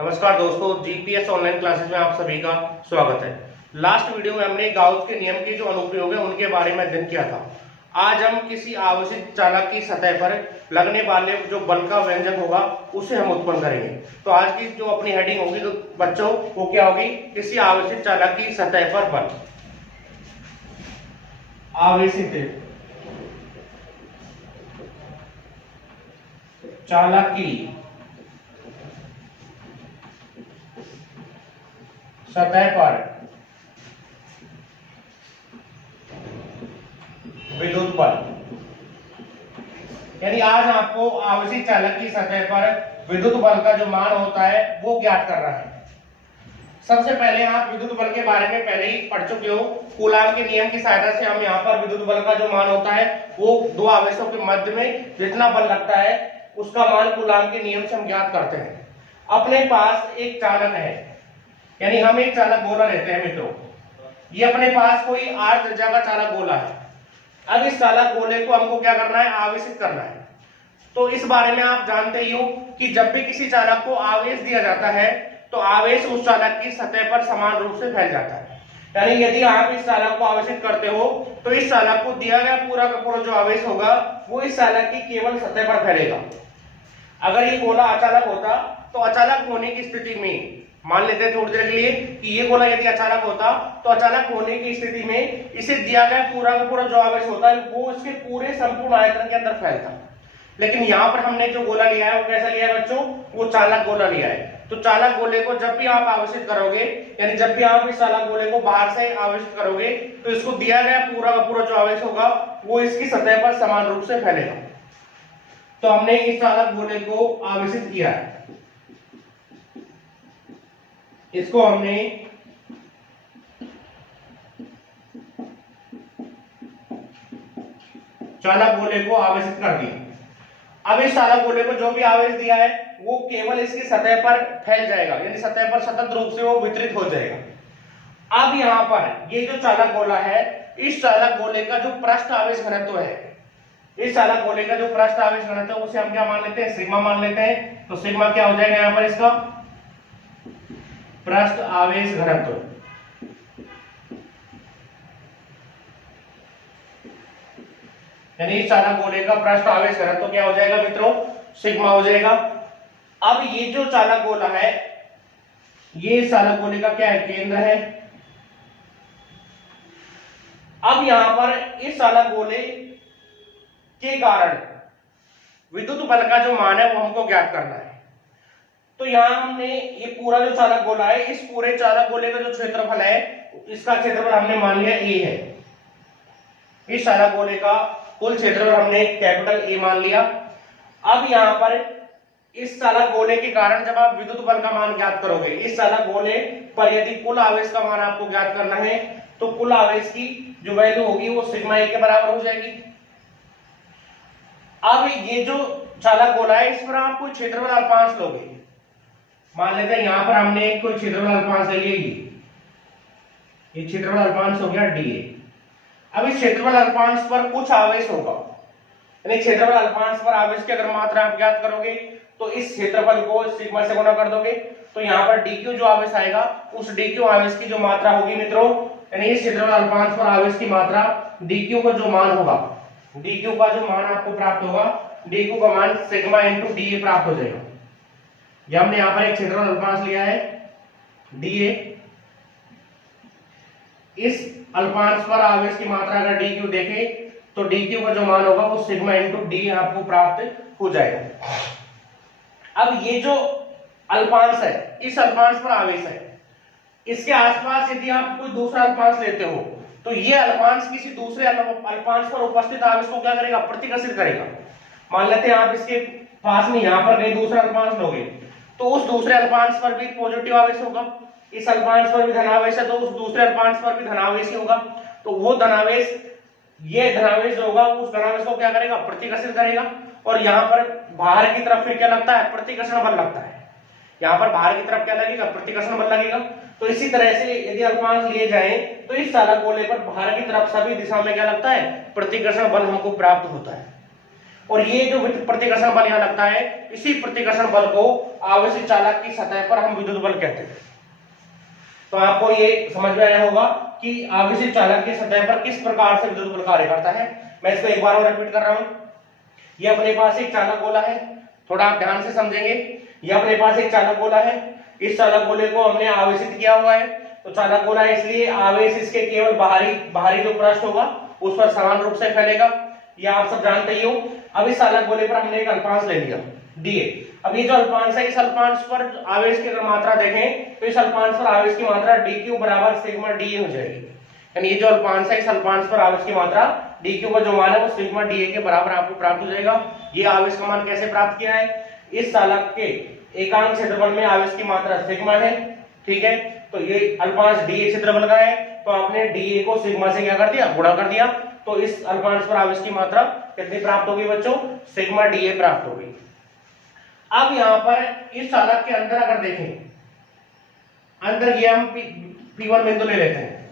नमस्कार दोस्तों, GPS online classes में आप सभी का स्वागत है। लास्ट वीडियो में हमने गाउस के नियम के जो अनुप्रयोग है उनके बारे में अध्ययन किया था। आज हम किसी आवेशित चालक की सतह पर लगने वाले जो बल का व्यंजक होगा उसे हम उत्पन्न करेंगे। तो आज की जो अपनी हेडिंग होगी तो बच्चों वो क्या होगी, किसी आवेशित चालक की सतह पर बल। आवेशित चालक की सतह पर विद्युत बल, यानी आज आपको आवेशित चालक की सतह पर विद्युत बल का जो मान होता है वो ज्ञात करना है। सबसे पहले आप विद्युत बल के बारे में पहले ही पढ़ चुके हो। कूलाम के नियम की सहायता से हम यहाँ पर विद्युत बल का जो मान होता है वो दो आवेशों के मध्य में जितना बल लगता है उसका मान कूलाम के नियम से हम ज्ञात करते हैं। अपने पास एक चालक है, यानी हम एक चालक गोला लेते हैं मित्रों। ये अपने पास कोई r त्रिज्या का चालक गोला है। अब इस चालक गोले को हमको क्या करना है, आवेशित करना है। तो इस बारे में आप जानते ही हो कि जब भी किसी चालक को आवेश दिया जाता है तो आवेश उस चालक की सतह पर समान रूप से फैल जाता है। यानी यदि आप इस चालक को आवेशित करते हो तो इस चालक को दिया गया पूरा का पूरा जो आवेश होगा वो इस चालक की केवल सतह पर फैलेगा। अगर ये गोला अचालक होता तो अचालक होने की स्थिति में मान लेते हैं थोड़ी देर के लिए कि ये गोला यदि अचालक होता तो अचालक होने की स्थिति में इसे दिया गया पूरा का पूरा जो आवेश होता है वो इसके पूरे संपूर्ण आयतन के अंदर फैलता। लेकिन यहाँ पर हमने जो गोला लिया है वो कैसा लिया है बच्चों, वो चालक गोला लिया है। तो चालक गोले को जब भी आप आवेशित करोगे, यानी जब भी आप इस चालक गोले को बाहर से आवेशित करोगे तो इसको दिया गया पूरा का पूरा जो आवेश होगा वो इसकी सतह पर समान रूप से फैलेगा। तो हमने इस चालक गोले को आवेशित किया है, इसको हमने चालक गोले को आवेशित कर दिया। अब इस चालक गोले को जो भी आवेश दिया है वो केवल इसकी सतह पर फैल जाएगा, यानी सतह पर सतत रूप से वो वितरित हो जाएगा। अब यहां पर ये जो चालक गोला है, इस चालक गोले का जो पृष्ठ आवेश घनत्व है, इस चालक गोले का जो पृष्ठ आवेश घनत्व उसे हम क्या मान लेते हैं, सिग्मा मान लेते हैं। तो सिग्मा क्या हो जाएगा यहां पर, इसका पृष्ठ आवेश घनत्व। यानी इस चालक गोले का पृष्ठ आवेश घनत्व क्या हो जाएगा मित्रों, सिग्मा हो जाएगा। अब ये जो चालक गोला है ये चालक गोले का क्या है, केंद्र है। अब यहां पर इस चालक गोले के कारण विद्युत बल का जो मान है वो हमको ज्ञात करना है। तो यहां हमने ये पूरा जो चालक गोला है, इस पूरे चालक गोले का जो क्षेत्रफल है इसका क्षेत्रफल हमने मान लिया ए है। इस चालक गोले का कुल क्षेत्रफल हमने कैपिटल ए मान लिया। अब यहां पर इस चालक गोले के कारण जब आप विद्युत बल का मान ज्ञात करोगे, इस चालक गोले पर यदि कुल आवेश का मान आपको ज्ञात करना है तो कुल आवेश की जो वैल्यू होगी वो सिग्मा ए के बराबर हो जाएगी। अब ये जो चालक गोला है इस पर आप कोई क्षेत्रफल अल्पांश लोगे, मान लेते हैं यहां पर हमने कोई क्षेत्रफल अल्पांश ले लिया, ये क्षेत्रफल अल्पांश हो गया डीए। अब इस क्षेत्रफल अल्पांश पर कुछ आवेश होगा, यानी क्षेत्रफल अल्पांश पर आवेश की अगर मात्रा आप ज्ञात करोगे तो इस क्षेत्रफल को सिग्मा से गुणा कर दोगे तो यहां पर dq जो आवेश आएगा उस dq आवेश की जो मात्रा होगी मित्रों, यानी इस क्षेत्रफल अल्पांश पर आवेश की मात्रा dq का जो मान होगा, dq का जो मान आपको प्राप्त होगा, dq का मान सिग्मा इंटू डीए प्राप्त हो जाएगा। ये हमने यहां पर एक क्षेत्रफल अल्पांश लिया है dA। इस अल्पांश पर आवेश की मात्रा अगर dq देखें तो dq का जो मान होगा वो सिग्मा इंटू डी आपको प्राप्त हो जाएगा। अब ये जो अल्पांश है, इस अल्पांश पर आवेश है, इसके आसपास यदि आप कोई दूसरा अल्पांश लेते हो तो ये अल्पांश किसी दूसरे अल्पांश पर उपस्थित आवेश को क्या करेगा, प्रतिकर्षित करेगा। मान लेते हैं आप इसके पास में यहां पर कहीं दूसरा अल्पांश लोगे तो उस दूसरे अल्पांश पर भी पॉजिटिव आवेश होगा, इस अल्पांश पर भी धनावेश है तो उस दूसरे अल्पांश पर भी धनावेश ही होगा। तो वो धनावेश, ये धनावेश जो होगा उस धनावेश को क्या करेगा, प्रतिकर्षित करेगा। और यहाँ पर बाहर की तरफ फिर क्या लगता है, प्रतिकर्षण बल लगता है। यहाँ पर बाहर की तरफ क्या लगेगा, प्रतिकर्षण बल लगेगा। तो इसी तरह से यदि अल्पांश लिए जाएं तो इस चालक गोले पर बाहर की तरफ सभी दिशा में क्या लगता है, प्रतिकर्षण बल हमको प्राप्त होता है। और ये जो प्रतिकर्षण बल यहाँ लगता है, इसी प्रतिकर्षण बल को आवेशित चालक की सतह पर हम विद्युत बल कहते हैं। तो आपको ये समझ में आया होगा कि आवेशित चालक की सतह पर किस प्रकार से विद्युत बल कार्य करता है। मैं इसको एक बार और रिपीट कर रहा हूं। ये अपने पास एक चालक गोला है, थोड़ा आप ध्यान से समझेंगे। ये अपने पास एक चालक गोला है, इस चालक गोले को हमने आवेशित किया हुआ है। तो चालक गोला है, इसलिए आवेश इसके केवल बाहरी जो पृष्ठ होगा उस पर समान रूप से फैलेगा, ये आप सब जानते ही हो। अब इस चालक गोले पर हमने एक अल्पांश ले लिया dA। अब ये जो अल्पांश है, इस अल्पांश पर आवेश की अगर मात्रा देखें तो इस अल्पांश पर आवेश की मात्रा dq बराबर सिग्मा dA हो जाएगी। यानी ये जो अल्पांश है, इस अल्पांश पर आवेश की मात्रा dq का जो मान है वो सिग्मा dA के बराबर आपको प्राप्त हो जाएगा। ये आवेश का मान कैसे प्राप्त किया है, इस चालक के एकांक क्षेत्रफल में आवेश की मात्रा सिग्मा है, ठीक है। तो ये अल्पांश dA क्षेत्रफल का है, तो आपने dA को सिग्मा से क्या कर दिया, गुणा कर दिया। तो इस अल्पांश पर आवेश की मात्रा कितनी प्राप्त होगी बच्चों, सिग्मा dA प्राप्त होगी। अब यहां पर इस चालक के अंदर अगर देखें, अंदर ये हम P1 बिंदु ले लेते हैं।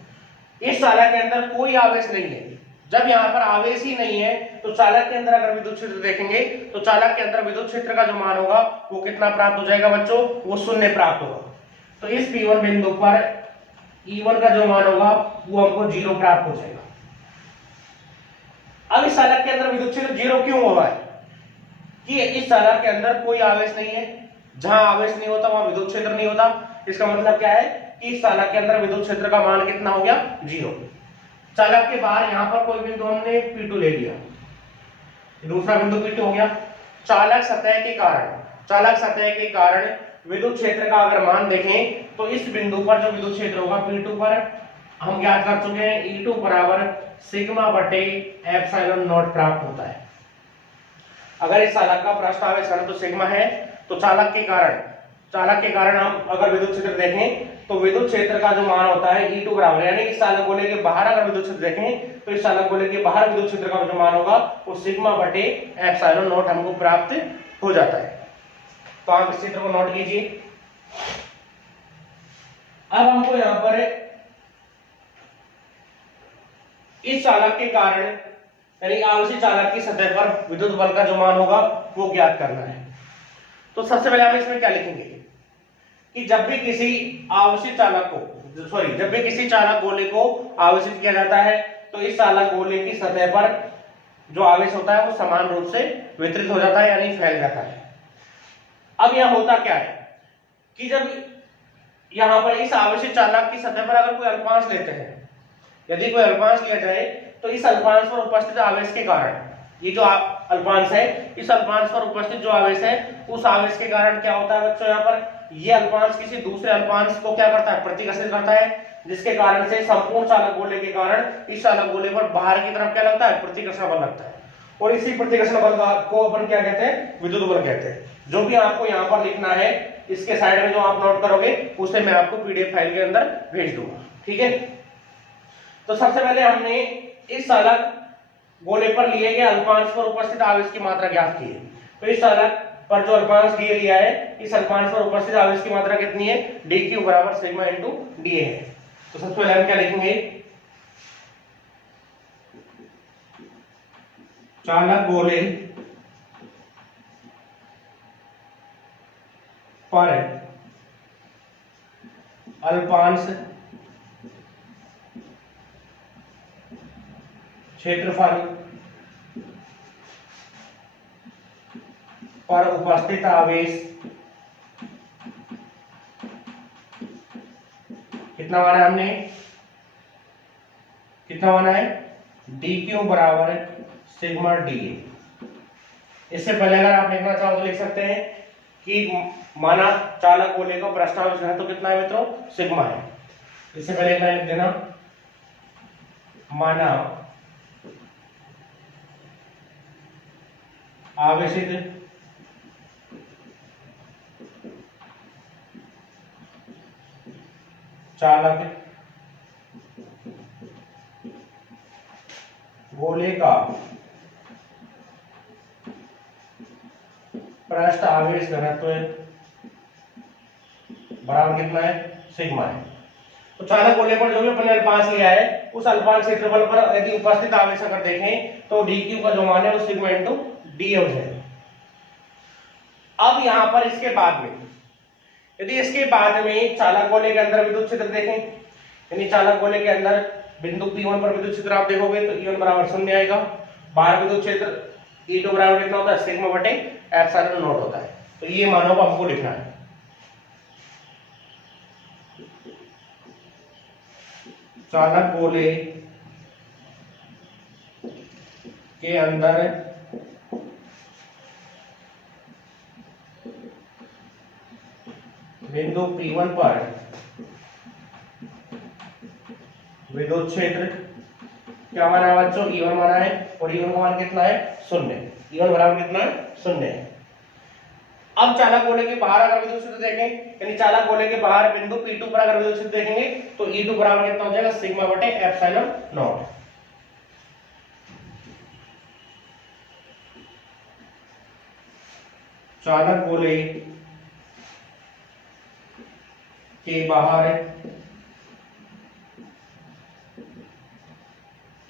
इस चालक के अंदर कोई आवेश नहीं है। जब यहां पर आवेश ही नहीं है तो चालक के अंदर अगर विद्युत क्षेत्र देखेंगे तो चालक के अंदर विद्युत क्षेत्र का जो मान होगा वो कितना प्राप्त हो जाएगा बच्चों, वो 0 प्राप्त होगा। तो इस P1 बिंदु पर E1 का जो मान होगा वो हमको 0 प्राप्त हो जाएगा। अब इस चालक के अंदर विद्युत क्षेत्र 0 क्यों हो रहा है, कि इस चालक के अंदर कोई आवेश नहीं है। जहां आवेश नहीं होता वहां विद्युत क्षेत्र नहीं होता। इसका मतलब क्या है कि इस चालक के अंदर विद्युत क्षेत्र का मान कितना हो गया, 0। चालक के बाहर यहां पर कोई बिंदु हमने P2 ले लिया, दूसरा बिंदु P2 हो गया। चालक सतह के कारण विद्युत क्षेत्र का अगर मान देखें तो इस बिंदु पर जो विद्युत क्षेत्र होगा P2 पर हम ज्ञात कर चुके हैं, E2 बराबर सिग्मा बटे एप्सिलॉन नॉट प्राप्त होता है। अगर इस चालक का पृष्ठ आवेश घनत्व सिग्मा है तो चालक के कारण हम अगर विद्युत क्षेत्र देखें तो विद्युत क्षेत्र का जो मान होता है E2 बराबर, यानी इस चालक गोले के बाहर अगर विद्युत क्षेत्र देखें तो इस चालक गोले के बाहर विद्युत क्षेत्र का जो मान होगा वो सिग्मा बटे एप्सिलॉन नॉट हमको प्राप्त हो जाता है। तो आप इस चित्र को नोट कीजिए। अब हमको यहां पर इस चालक के कारण यानी आवेशित चालक की सतह पर विद्युत बल का जो मान होगा वो ज्ञात करना है। तो सबसे पहले हम इसमें क्या लिखेंगे कि जब भी किसी चालक गोले को आवेशित किया जाता है तो इस चालक गोले की सतह पर जो आवेश होता है वो समान रूप से वितरित हो जाता है, यानी फैल जाता है। अब यह होता क्या है कि जब यहां पर इस आवेशित चालक की सतह पर अगर कोई अल्पांश लेते हैं, यदि कोई अल्पांश लिया जाए तो इस अल्पांश पर उपस्थित आवेश के कारण, ये जो अल्पांश है, इस अल्पांश पर उपस्थित जो आवेश है उस आवेश के कारण क्या होता है बच्चों, यहाँ पर ये अल्पांश किसी दूसरे अल्पांश को क्या करता है, प्रतिकर्षित करता है, जिसके कारण से संपूर्ण चालक गोले के कारण इस चालक गोले पर बाहर की तरफ क्या लगता है, प्रतिकर्षण बल लगता है। और इसी प्रतिकर्षण बल को अपन क्या कहते हैं, विद्युत बल कहते हैं। जो भी आपको यहाँ पर लिखना है इसके साइड में जो आप नोट करोगे उसे मैं आपको PDF फाइल के अंदर भेज दूंगा, ठीक है। तो सबसे पहले हमने इस चालक गोले पर लिए गए अल्पांश पर उपस्थित आवेश की मात्रा ज्ञात की है। तो इस चालक पर जो अल्पांश दिए लिया है, इस अल्पांश पर उपस्थित आवेश की मात्रा कितनी है, dq बराबर सिग्मा इंटू dA है। तो सबसे पहले हम क्या लिखेंगे, चालक गोले पर अल्पांश क्षेत्रफल पर उपस्थित आवेश कितना माना हमने, कितना माना है, dq बराबर सिग्मा dA। इससे पहले अगर आप लिखना चाहो तो लिख सकते हैं कि माना चालक गोले का पृष्ठ आवेश घनत्व तो कितना है मित्रों, सिग्मा है। इससे पहले इतना लिख देना, माना आवेशित चालक गोले का पृष्ठ आवेश घनत्व बराबर कितना है, सिग्मा है। तो चालक गोले पर जो भी अपन ने अल्पांश लिया है उस अल्पांश क्षेत्रफल पर यदि उपस्थित आवेश अगर देखें तो dq का जो मान है वो सिग्मा इंटू डी हो जाएगा। अब यहां पर इसके बाद में यदि इसके बाद में चालक गोले के अंदर विद्युत क्षेत्र देखें, यानी चालक गोले के अंदर बिंदु P1 पर विद्युत क्षेत्र आप देखोगे तो E1 बराबर 0 आएगा। बाहर विद्युत क्षेत्र E2 बराबर कितना होता है, सिग्मा बटे एप्सिलॉन नॉट होता है। तो ये मानों को हमको लिखना है। चालक गोले के अंदर बिंदु P1 पर विद्युत क्षेत्र क्या माना है बच्चों, E1 माना है, और E1 का मान कितना है, 0। E1 बराबर कितना है, 0 है। अब चालक गोले के बाहर अगर विद्युत क्षेत्र देखें, यानी चालक गोले के बाहर बिंदु P2 पर अगर विद्युत क्षेत्र देखेंगे तो E2 बराबर कितना हो जाएगा, सिग्मा बटे एप्सिलॉन नॉट। चालक गोले के बाहर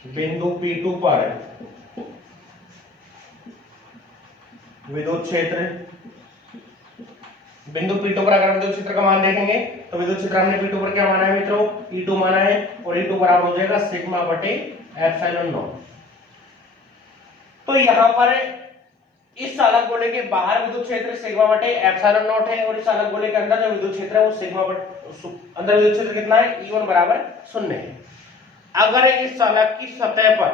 बिंदु P2 पर विद्युत क्षेत्र, बिंदु P2 पर अगर विद्युत क्षेत्र का मान देखेंगे तो विद्युत क्षेत्र हमने P2 पर क्या माना है मित्रों, E2 माना है, और E2 बराबर हो जाएगा सिग्मा बटे एप्सिलॉन नॉट। तो यहां पर इस चालक गोले के बाहर विद्युत क्षेत्र सिग्मा बटे एप्सिलॉन नॉट है, और इस चालक गोले के अंदर जो विद्युत क्षेत्र है वो सिग्मा बटे, अंदर विद्युत क्षेत्र कितना है, E1 बराबर 0 है। अगर इस चालक की सतह पर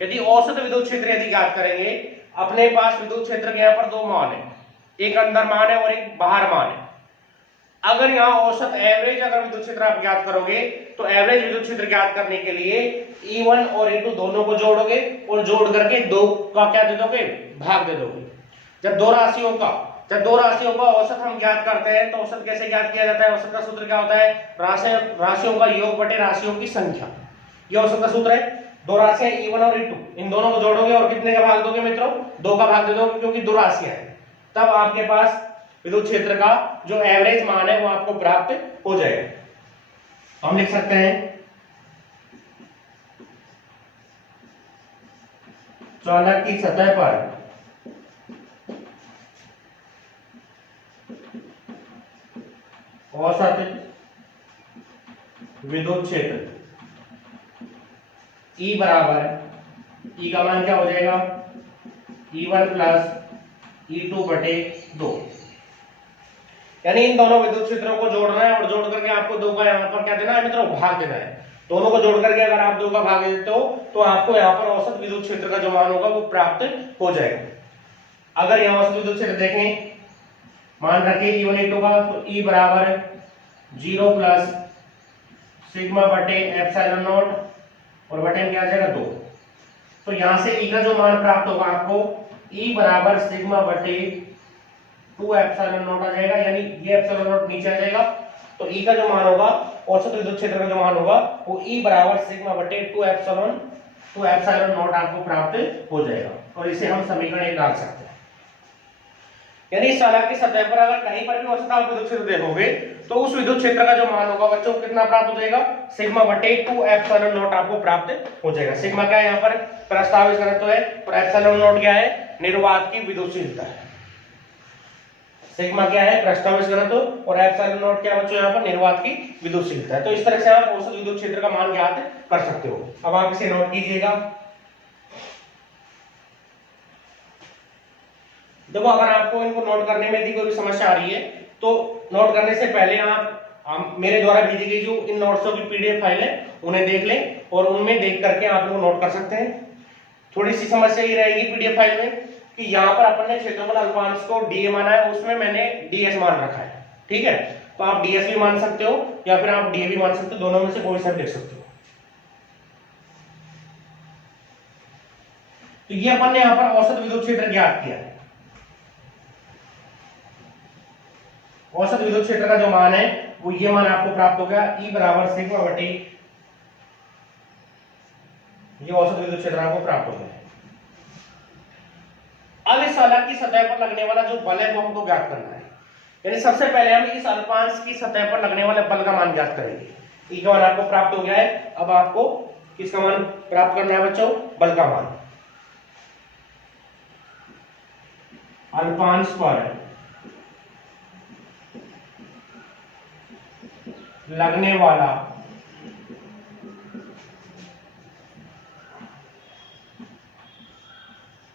यदि औसत विद्युत क्षेत्र यदि ज्ञात करेंगे, अपने पास विद्युत क्षेत्र के यहाँ पर दो मान है, एक अंदर मान है और एक बाहर मान है। अगर यहाँ औसत एवरेज अगर विद्युत क्षेत्र आप ज्ञात करोगे तो एवरेज विद्युत क्षेत्र ज्ञात करने के लिए E1 और E2 दोनों को जोड़ोगे और जोड़ करके दो का क्या दे दोगे, भाग दे दोगे। जब दो राशियों का औसत हम ज्ञात करते हैं तो औसत कैसे ज्ञात किया जाता है, औसत का सूत्र क्या होता है, राशियों का योग बटे राशियों की संख्या, ये औसत का सूत्र है। दो राशियां E1 और E2, इन दोनों को जोड़ोगे और कितने का भाग दोगे मित्रों, 2 का भाग दे दोगे, क्योंकि दो राशियां हैं। तब आपके पास विद्युत क्षेत्र का जो एवरेज मान है वो आपको प्राप्त हो जाएगा। हम लिख सकते हैं चालक की सतह पर औसत विद्युत क्षेत्र E बराबर, E का मान क्या हो जाएगा, E1 प्लस E2 बटे 2, यानी इन दोनों विद्युत क्षेत्रों को जोड़ना है और जोड़ करके आपको 2 का यहाँ पर क्या देना है मित्रों, भाग देना है। दोनों को जोड़ करके अगर आप 2 का भाग देते हो तो आपको यहाँ पर औसत विद्युत क्षेत्र का जो मान होगा वो प्राप्त हो जाएगा। अगर यहाँ औसत विद्युत क्षेत्र देखें, मान रखिए E1 E2 का, तो E बराबर 0 प्लस सिग्मा बटे एप्सिलॉन नॉट, और बटे क्या आ जाएगा 2। तो यहां से E का जो मान प्राप्त होगा आपको, E बराबर सिग्मा बटे 2 एप्सिलॉन नॉट आ जाएगा, यानी ये एप्सिलॉन नॉट नीचे आ जाएगा। तो E का जो मान होगा, औसत विद्युत क्षेत्र का जो मान होगा वो E बराबर सिग्मा बटे 2 एप्सिलॉन नॉट आपको प्राप्त हो जाएगा, और इसे हम समीकरण 1 डाल सकते हैं। यानी इस चालक की सतह पर अगर कहीं पर भी औसत आप विद्युत क्षेत्र देखोगे तो उस विद्युत क्षेत्र का जो मान होगा बच्चों कितना प्राप्त हो जाएगा, सिग्मा बटे 2 एप्सिलॉन नॉट आपको प्राप्त हो जाएगा। सिग्मा क्या है यहाँ पर, प्रस्तावित घनत्व है, और एप्सिलॉन नॉट क्या है, निर्वात की विद्युतशीलता है। सिग्मा क्या है, प्रस्तावित घनत्व, और एप्सिलॉन नॉट क्या बच्चों यहाँ पर, निर्वात की विद्युतशीलता है। तो इस तरह से आप औसत विद्युत क्षेत्र का मान ज्ञात कर सकते हो। अब आप इसे नोट कीजिएगा। देखो अगर आपको इनको नोट करने में यदि कोई समस्या आ रही है तो नोट करने से पहले आप मेरे द्वारा भेजी गई जो इन नोट्सों की पीडीएफ फाइल है उन्हें देख लें, और उनमें देख करके आप लोग नोट कर सकते हैं। थोड़ी सी समस्या ये रहेगी पीडीएफ फाइल में कि यहाँ पर अपन ने क्षेत्रफल अल्पांश को डीए माना है, उसमें मैंने डीएस मान रखा है, ठीक है। तो आप डीएस भी मान सकते हो या फिर आप डीए भी मान सकते हो, दोनों में से कोई सा लिख सकते हो। तो ये अपन ने यहाँ पर औसत विद्युत क्षेत्र ज्ञात किया है। औसत विद्युत क्षेत्र का जो मान है वो ये मान आपको प्राप्त हो गया, E बराबर सिग्मा बटे, ये औसत विद्युत क्षेत्र आपको प्राप्त हो गया। अब इस चालक की सतह पर लगने वाला जो बल है वो हमको ज्ञात करना है। यानी सबसे पहले हम इस अल्पांश की सतह पर लगने वाले बल का मान ज्ञात करेंगे। E का मान आपको प्राप्त हो गया है। अब आपको किसका मान प्राप्त करना है बच्चों, बल का मान। अल्पांश पर लगने वाला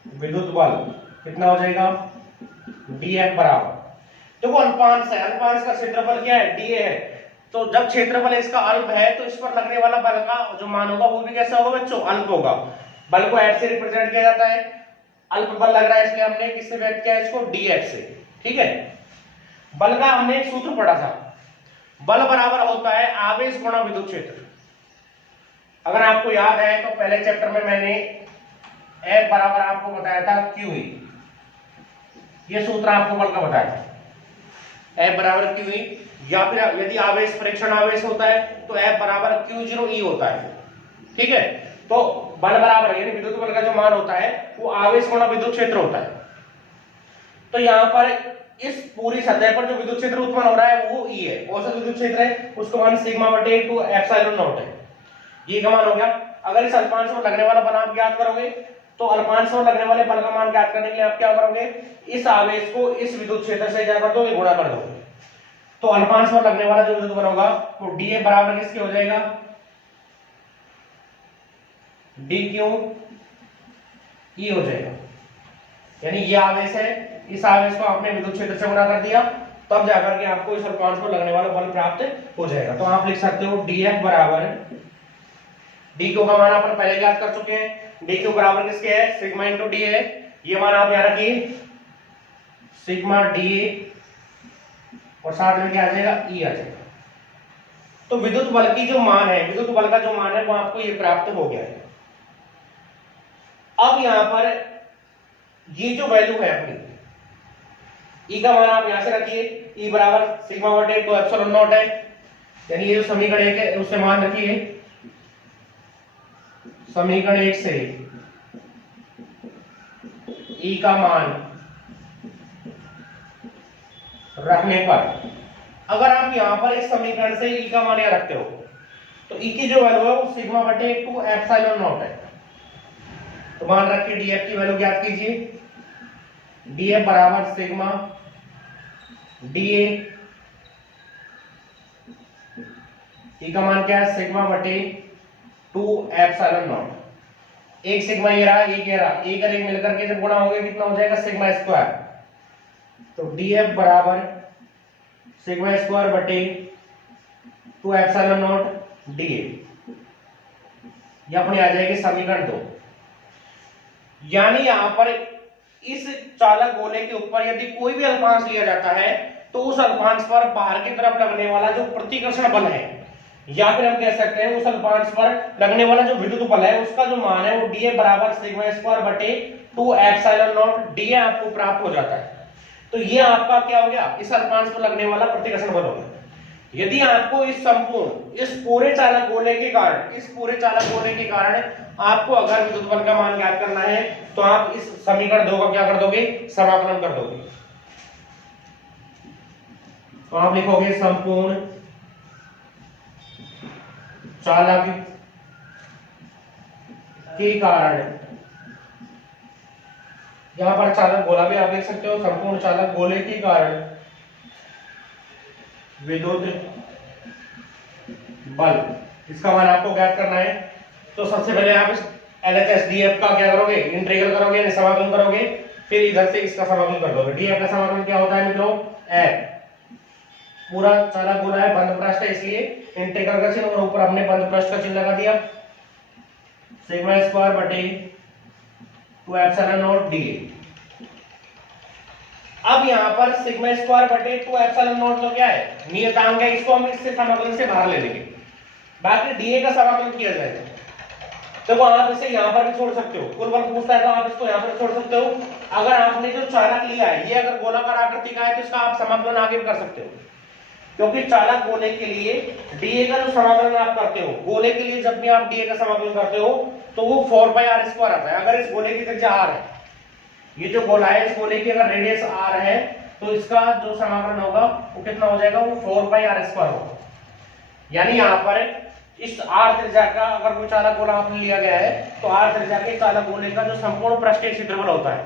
विद्युत बल कितना हो जाएगा, dF बराबर, देखो अल्पांश है, अल्पांश का क्षेत्रफल क्या है, dA है, तो जब क्षेत्रफल इसका अल्प है तो इस पर लगने वाला बल का जो मान होगा वो भी कैसा होगा बच्चों, अल्प होगा। बल को F से रिप्रेजेंट किया जाता है, अल्प बल लग रहा है इसलिए हमने किससे व्यक्त किया इसको, dF से। ठीक है, बल का हमने एक सूत्र पढ़ा था, बल बराबर होता है आवेश गुणा विद्युत क्षेत्र। अगर आपको याद है तो पहले चैप्टर में मैंने F बराबर आपको बताया था QE, ये सूत्र आपको बल का बताया था, F बराबर QE, या फिर यदि आवेश परीक्षण आवेश होता है तो F बराबर Q0E होता है। ठीक है, तो बल बराबर यानी विद्युत बल का जो मान होता है वो आवेश गुणा विद्युत क्षेत्र होता है। तो यहाँ पर इस पूरी सतह पर जो विद्युत क्षेत्र उत्पन्न हो रहा है वो E है, औसत विद्युत क्षेत्र है, उसका मान सिग्मा बटे 2 एप्सिलॉन नॉट है, ये का मान हो गया। अगर इस अल्पांश में लगने वाला बल आप ज्ञात करोगे तो अल्पांश में लगने वाले बल का मान ज्ञात करने के लिए आप क्या करोगे, इस आवेश को इस विद्युत क्षेत्र से क्या कर दोगे, गुणा कर दोगे, तो अल्पांश में लगने वाला जो विद्युत बल होगा वो dA बराबर किसके हो जाएगा, dQ E हो जाएगा। यानी ये आवेश है, इस आवेश को आपने विद्युत क्षेत्र से गुणा कर दिया, तब जाकर के आपको इस अल्पांश पर लगने वाला बल प्राप्त हो जाएगा। तो आप लिख सकते हो dF बराबर, dQ का मान अपन पहले ज्ञात कर चुके हैं, dQ बराबर किसके है, सिग्मा इंटू dA है, ये मान आप यहां रखिए सिग्मा dA और साथ में क्या आ जाएगा, E आ जाएगा। तो विद्युत बल की जो मान है, विद्युत बल का जो मान है वो आपको ये प्राप्त हो गया है। अब यहां पर ये जो वैल्यू है अपनी E का मान आप यहां से रखिए, E बराबर सिग्मा बटे 2 एप्सिलॉन नॉट है, यानी ये जो समीकरण 1 है उससे मान रखिए, समीकरण 1 से E का मान रखने पर, अगर आप यहां पर इस समीकरण से E का मान यहां रखते हो तो E की जो वैल्यू है वो सिग्मा बटे 2 एप्सिलॉन नॉट है, तो मान रख के dF की वैल्यू ज्ञात कीजिए, dF बराबर सिग्मा dA, E का मान क्या है, सिग्मा बटे 2 एप्सिलॉन नॉट, एक सिग्मा ये रहा, एक ये रहा, एक और एक मिलकर के जब गुणा होंगे कितना हो जाएगा, सिग्मा स्क्वायर, तो dF बराबर सिग्मा स्क्वायर बटे 2 एप्सिलॉन नॉट dA, ये अपने आ जाएगी समीकरण 2। यानी यहां पर इस चालक गोले के ऊपर यदि कोई भी अल्पांश लिया जाता है तो उस अल्पांश पर बाहर की तरफ लगने वाला जो प्रतिकर्षण बल है, या फिर हम कह सकते हैं उस अल्पांश पर लगने वाला जो विद्युत बल है उसका जो मान है वो dA बराबर सिग्मा स्क्वायर बटे 2 एप्सिलॉन नॉट dA आपको प्राप्त हो जाता है। तो ये आपका क्या हो गया, इस अल्पांश पर लगने वाला प्रतिकर्षण बल हो गया। यदि आपको इस संपूर्ण इस पूरे चालक गोले के कारण, इस पूरे चालक गोले के कारण आपको अगर विद्युत बल का मान ज्ञात करना है तो आप इस समीकरण 2 का क्या कर दोगे, समाकलन कर दोगे, तो आप लिखोगे संपूर्ण चालक के कारण, यहां पर चालक गोला भी आप देख सकते हो, संपूर्ण चालक गोले के कारण विद्युत बल, इसका मान आपको ज्ञात करना है। तो सबसे पहले आप इस LHS DF का क्या करोगे, इंटीग्रल करोगे, समाकलन करोगे, फिर इधर से इसका समाकलन कर दोगे। DF का समाकलन क्या होता है मित्रों, F, पूरा चालक गोला है, बंद पृष्ठ है, इसलिए इंटीग्रल का चिन्ह और ऊपर हमने बंद पृष्ठ का चिन्ह लगा दिया, सिग्मा स्क्वायर बटे 2 एप्सिलॉन नॉट dA। अब यहां पर सिग्मा स्क्वायर बटे 2 एप्सिलॉन नॉट तो क्या है, नियतांक है, इसको हम इससे समाकलन से बाहर ले लेंगे, बाकी dA का समाकलन किया जाएगा। देखो आप इसे यहां पर भी छोड़ सकते हो, कुल बल पूछता है तो आप इसको यहां पर छोड़ सकते हो। अगर आपने जो चालक लिया है ये अगर गोलाकार आकृति का है तो इसका आप समाकलन आगे भी कर सकते हो, क्योंकि चालक गोले के लिए dA का जो समाकलन आप करते हो, गोले के लिए जब भी आप dA का समाकलन करते हो तो वो 4πr² आता है। अगर इस गोले की त्रिज्या r है, ये जो गोला है इस गोले की अगर रेडियस r है तो इसका जो समाकलन होगा वो कितना हो जाएगा, वो 4πr² होगा। यानी यहाँ पर इस r त्रिज्या का अगर कोई चालक गोला आपने लिया गया है तो r त्रिज्या के चालक गोले का जो संपूर्ण पृष्ठीय क्षेत्रफल होता है,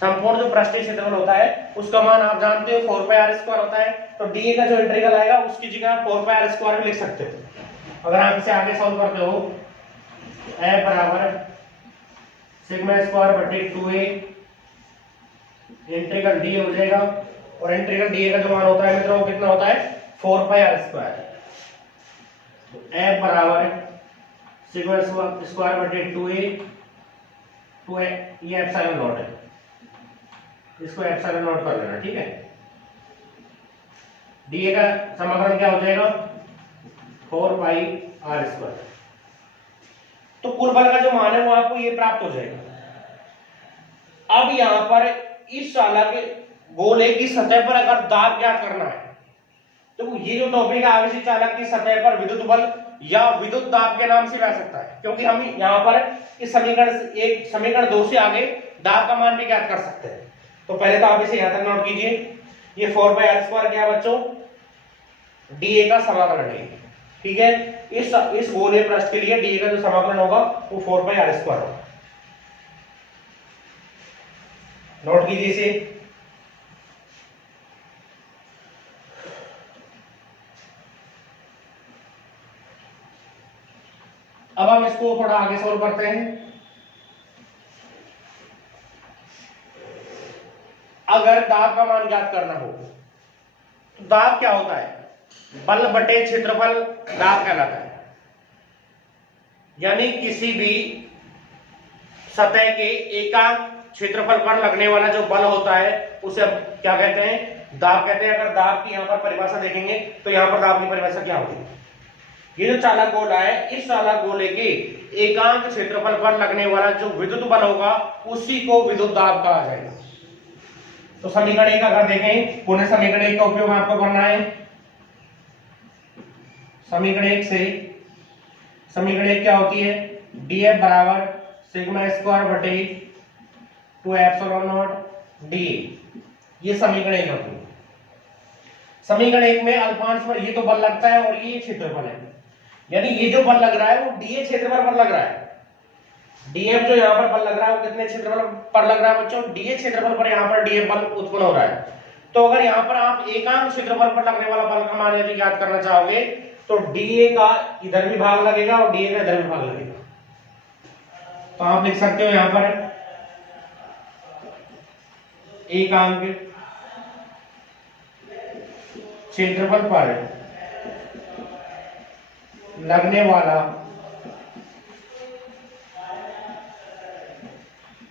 संपूर्ण जो पृष्ठीय क्षेत्रफल होता है उसका मान आप जानते हो 4 पाई आर स्क्वायर होता है, तो डीए का जो इंटीग्रल आएगा उसकी जगह 4 पाई आर स्क्वायर भी लिख सकते हो। अगर आप इसे आगे सॉल्व करते हो F बराबर सिग्मा स्क्वायर बटे 2a इंटीग्रल डी हो जाएगा, और इंटीग्रल डी का जो मान होता है मित्रों वो कितना होता है 4 पाई आर स्क्वायर। तो F बराबर सिग्मा स्क्वायर बटे 2a ये एप्सिलॉन नॉट है, इसको एप्सिलॉन नॉट कर लेना, ठीक है। डीए का समाकलन क्या हो जाएगा 4 पाई आर स्क्वायर। तो कुल बल का जो मान है वो आपको ये प्राप्त हो जाएगा। अब यहां पर इस चालक के गोले की सतह पर अगर दाब ज्ञात करना है तो ये जो टॉपिक है आवेशी चालक की सतह पर विद्युत बल या विद्युत दाब के नाम से रह सकता है, क्योंकि हम यहां पर इस समीकरण 2 से आगे दाब का मान भी ज्ञात कर सकते हैं। तो पहले तो आप इसे यहां तक नोट कीजिए, ये 4 पाई आर स्क्वायर क्या बच्चों डीए का समाकलन है, ठीक है। इस गोले पृष्ठ के लिए डीए का जो समाकलन होगा वो 4 पाई आर स्क्वायर होगा। नोट कीजिए इसे। अब हम इसको थोड़ा आगे सोल्व करते हैं। अगर दाब का मान ज्ञात करना हो तो दाब क्या होता है, बल बटे क्षेत्रफल दाब कहलाता है। यानी किसी भी सतह के एकांक क्षेत्रफल पर लगने वाला जो बल होता है उसे क्या कहते हैं, दाब कहते हैं। अगर दाब की यहां पर परिभाषा देखेंगे तो यहां पर दाब की परिभाषा क्या होगी, ये जो चालक गोला है इस चालक गोले के एकांक क्षेत्रफल पर लगने वाला जो विद्युत बल होगा उसी को विद्युत दाब कहा जाएगा। तो समीकरण 1 अगर देखें, पुनः समीकरण 1 का उपयोग आपको करना है। समीकरण 1 से समीकरण 1 क्या होती है, dF बराबर सिग्मा स्क्वायर बटे 2 एप्सिलॉन नॉट dA, ये समीकरण 1 होती है। समीकरण 1 में अल्पांश पर ये तो बल लगता है और ये क्षेत्रफल है, यानी ये जो बल लग रहा है वो डीए क्षेत्रफल पर लग रहा है। डीएफ जो यहाँ पर बल लग रहा है वो कितने क्षेत्रफल पर लग रहा है बच्चों, डीए क्षेत्रफल पर यहाँ पर डीएफ बल उत्पन्न हो रहा है। तो अगर यहाँ पर आप एकांक क्षेत्रफल पर लगने वाला बल का मान यदि ज्ञात करना चाहोगे तो डीए का इधर भी भाग लगेगा और डीए का इधर भी भाग लगेगा। तो आप लिख सकते हो यहाँ पर एकांक क्षेत्रफल पर लगने वाला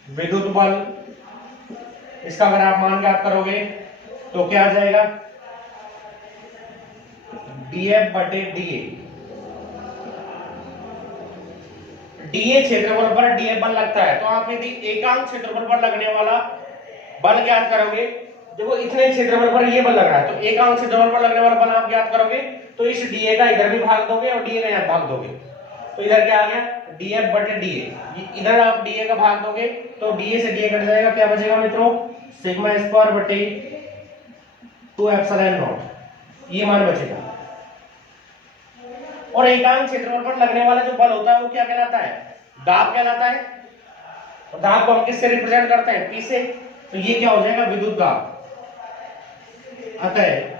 विद्युत बल, इसका अगर आप मान ज्ञात करोगे तो क्या आ जाएगा dF बटे dA। dA क्षेत्रफल पर dF बल लगता है, तो आप यदि एकांक क्षेत्रफल पर लगने वाला बल ज्ञात करोगे, देखो इतने क्षेत्रफल पर ये बल लग रहा है तो एकांक क्षेत्रफल पर लगने वाला बल आप ज्ञात करोगे तो इस dA का इधर भी भाग दोगे और dA का यहां भाग दोगे, तो इधर क्या आ गया dF बटे dA। इधर आप dA का भाग दोगे तो dA से dA कट जाएगा, क्या बचेगा मित्रों सिग्मा स्क्वायर बटे 2 एप्सिलॉन नॉट, ये मान बचेगा। और एकांक क्षेत्रफल पर लगने वाला जो बल होता है वो क्या कहलाता है, दाब कहलाता है। और दाब को हम किससे रिप्रेजेंट करते हैं, P से, तो ये क्या हो जाएगा विद्युत दाब। अतः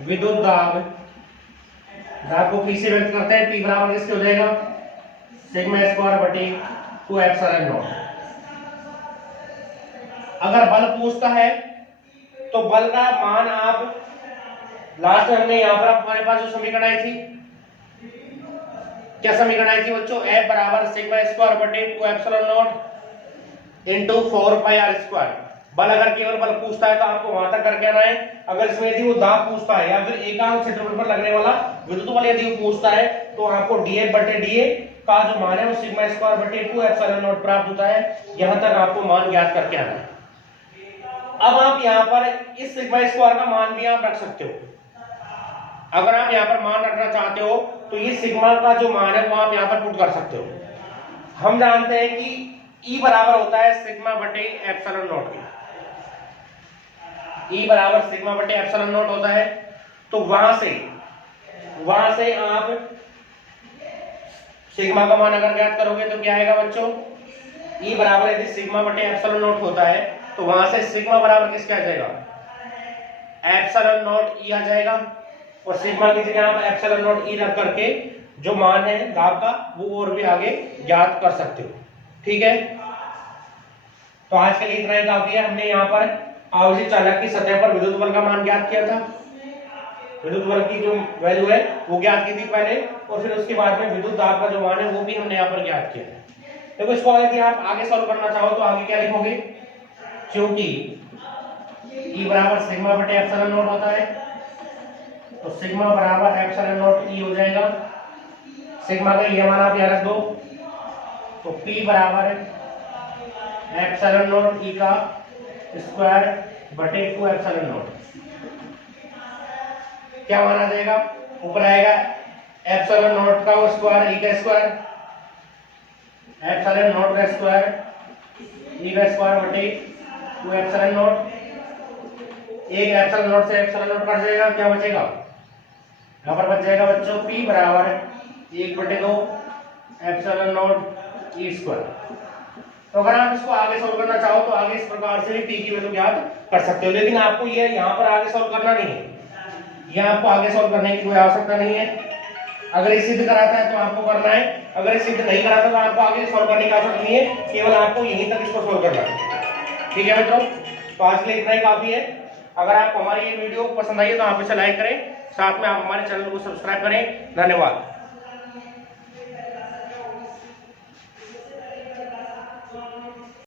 विद्युत दाब, दाब को P से व्यक्त करते हैं, P बराबर किसके हो जाएगा सिग्मा स्क्वायर बटे 2 एप्सिलॉन नॉट। अगर बल पूछता है तो बल का मान आप लास्ट में हमने यहां पर हमारे पास जो समीकरण आई थी, क्या समीकरण आई थी बच्चों, F बराबर सिग्मा स्क्वायर बटे 2 epsilon not into 4 pi R square. बल अगर केवल बल पूछता है तो आपको वहां तक करके आना है। अगर इसमें यदि वो दाब पूछता है या फिर एकांक क्षेत्रफल पर लगने वाला विद्युत बल यदि वो पूछता है तो आपको dF बटे dA का जो मान है वो सिग्मा स्क्वायर बटे 2 एप्सिलॉन नॉट प्राप्त होता है। यहां तक आपको मान ज्ञात करके आना है। अब आप यहां पर इस सिग्मा स्क्वायर का मान भी आप रख सकते हो। अगर आप यहां पर मान रखना चाहते हो तो ये सिग्मा का जो मान है वो आप यहां पर पुट कर सकते हो। हम जानते हैं कि E बराबर होता है सिग्मा बटे एप्सिलॉन नॉट के, E बराबर सिग्मा बटे एप्सिलॉन नॉट होता है। तो वहां से आप सिग्मा का मान अगर ज्ञात करोगे तो क्या आएगा बच्चों, ई बराबर यदि सिग्मा बटे एप्सिलॉन नॉट होता है तो वहां से सिग्मा बराबर किसका आ जाएगा, एप्सिलॉन नॉट ई आ जाएगा, और सिग्मा की जगह आप एप्सिलॉन नॉट ई रख करके जो मान है दाब का वो और भी आगे ज्ञात कर सकते हो। ठीक है, तो आज के लिए इतना ही काफी है। हमने यहाँ पर आवर्ती चालक की सतह पर विद्युत बल का मान ज्ञात किया था, विद्युत बल की जो वैल्यू है वो ज्ञात की थी पहले, और फिर उसके बाद में विद्युत दाब का जो मान है वो भी हमने यहाँ पर ज्ञात किया है। देखो इसको यदि आप आगे सॉल्व करना चाहो तो आगे क्या लिखोगे, क्योंकि E बराबर सिग्मा बटे एप्सिलॉन नॉट होता है तो सिग्मा बराबर एप्सिलॉन नॉट E हो जाएगा। सिग्मा का ये मान आप यहाँ रख दो तो P बराबर एप्सिलॉन नॉट E का स्क्वायर बटे 2 एप्सिलॉन नॉट, क्या मान आ जाएगा, ऊपर आएगा एप्सिलॉन नॉट का स्क्वायर E का स्क्वायर, एप्सिलॉन नॉट का स्क्वायर E का स्क्वायर बटे 2 एप्सिलॉन नॉट, एक एप्सिलॉन नॉट से एप्सिलॉन नॉट कट जाएगा, क्या बचेगा, यहाँ पर बच जाएगा बच्चों P बराबर 1/2 एप्सिलॉन नॉट E स्क्वायर। तो अगर आप इसको आगे सॉल्व करना चाहो तो आगे इस प्रकार से भी P की वैल्यू ज्ञात कर सकते हो, लेकिन आपको ये यहाँ पर आगे सॉल्व करना नहीं है, यह आपको आगे सॉल्व करने की कोई आवश्यकता नहीं है। अगर ये सिद्ध कराता है तो आपको करना है, अगर ये सिद्ध नहीं कराता तो आपको आगे सॉल्व करने की आवश्यकता नहीं है, केवल आपको यहीं तक इसको सॉल्व करना है। ठीक है मित्रों, तो आज के लिए इतना ही काफी है। अगर आपको हमारी ये वीडियो पसंद आई है तो आप इसे लाइक करें, साथ में आप हमारे चैनल को सब्सक्राइब करें। धन्यवाद।